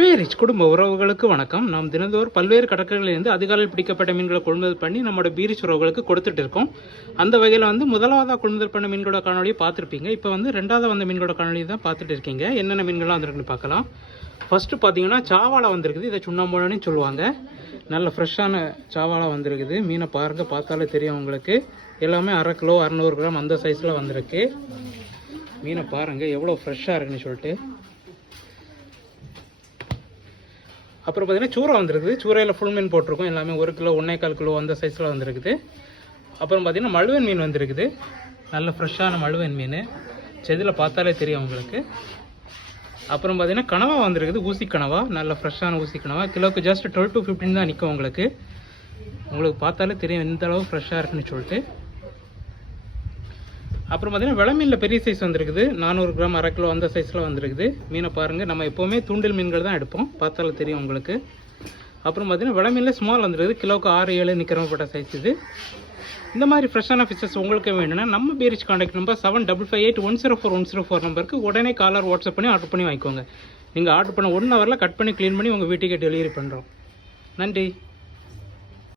பேரிச் குடும்ப உறவுகளுக்கு வணக்கம். நாம் தினந்தோறும் பல்வேறு கடற்கரைகளிலிருந்து அதிகாலையில் பிடிக்கப்பட்ட மீன்களை கொள்முதல் பண்ணி நம்மளோட பீரிச் உறவுகளுக்கு கொடுத்துட்டு இருக்கோம். அந்த வகையில் வந்து முதலாவதாக கொள்முதல் பண்ண மீன்களோட காணொலியை பார்த்துருப்பீங்க. இப்போ வந்து ரெண்டாவது வந்த மீன்களோட காணொலி தான் பார்த்துட்டு இருக்கீங்க. என்னென்ன மீன்கள்லாம் வந்துருக்குன்னு பார்க்கலாம். ஃபஸ்ட்டு பார்த்தீங்கன்னா சாவாலா வந்திருக்குது. இதை சுண்ணாம்புழன்னு சொல்லுவாங்க. நல்ல ஃப்ரெஷ்ஷான சாவாலா வந்திருக்குது. மீனை பாருங்கள் பார்த்தாலே தெரியும் உங்களுக்கு. எல்லாமே அரை கிலோ அறநூறு கிராம் அந்த சைஸில் வந்திருக்கு. மீனை பாருங்கள் எவ்வளோ ஃப்ரெஷ்ஷாக இருக்குன்னு சொல்லிட்டு. அப்புறம் பார்த்திங்கன்னா சூறை வந்திருக்குது. சூறையில் ஃபுல் மீன் போட்டிருக்கோம். எல்லாமே ஒரு கிலோ ஒன்றே கால் கிலோ அந்த சைஸில் வந்திருக்குது. அப்புறம் பார்த்தீங்கன்னா மழுவன் மீன் வந்திருக்குது. நல்ல ஃப்ரெஷ்ஷான மழுவன் மீன். செதில் பார்த்தாலே தெரியும் உங்களுக்கு. அப்புறம் பார்த்தீங்கன்னா கனவா வந்திருக்குது. ஊசி கனவா. நல்ல ஃப்ரெஷ்ஷான ஊசி கனவா. கிலோக்கு ஜஸ்ட் டுவெல் டு ஃபிஃப்டின் தான் நிற்கும் உங்களுக்கு. உங்களுக்கு பார்த்தாலே தெரியும் எந்த அளவு ஃப்ரெஷ்ஷாக இருக்குன்னு சொல்லிட்டு. அப்புறம் பார்த்தீங்கன்னா விலை மீனில் பெரிய சைஸ் வந்திருக்குது. நானூறு கிராம் அரை கிலோ அந்த சைஸில் வந்திருக்குது. மீனை பாருங்கள் நம்ம எப்போவுமே தூண்டில் மீன்கள் தான் எடுப்போம். பார்த்தாலும் தெரியும் உங்களுக்கு. அப்புறம் பார்த்தீங்கன்னா விலை மீனில் ஸ்மால் வந்திருக்குது. கிலோவுக்கு ஆறு ஏழு நிற்கிறப்பட்ட சைஸ் இது. இந்த மாதிரி ஃப்ரெஷ்ஷான ஃபிஷஸ் உங்களுக்கு வேணும்னா நம்ம பீரிச் contact number seven double five eight one zero four one zero four நம்பருக்கு உடனே காலர் வாட்ஸ்அப் பண்ணி ஆர்டர் பண்ணி வாங்கிக்கோங்க. நீங்கள் ஆர்டர் பண்ண ஒன் ஹவரில் கட் பண்ணி க்ளீன் பண்ணி உங்கள் வீட்டுக்கே டெலிவரி பண்ணுறோம் நன்றி.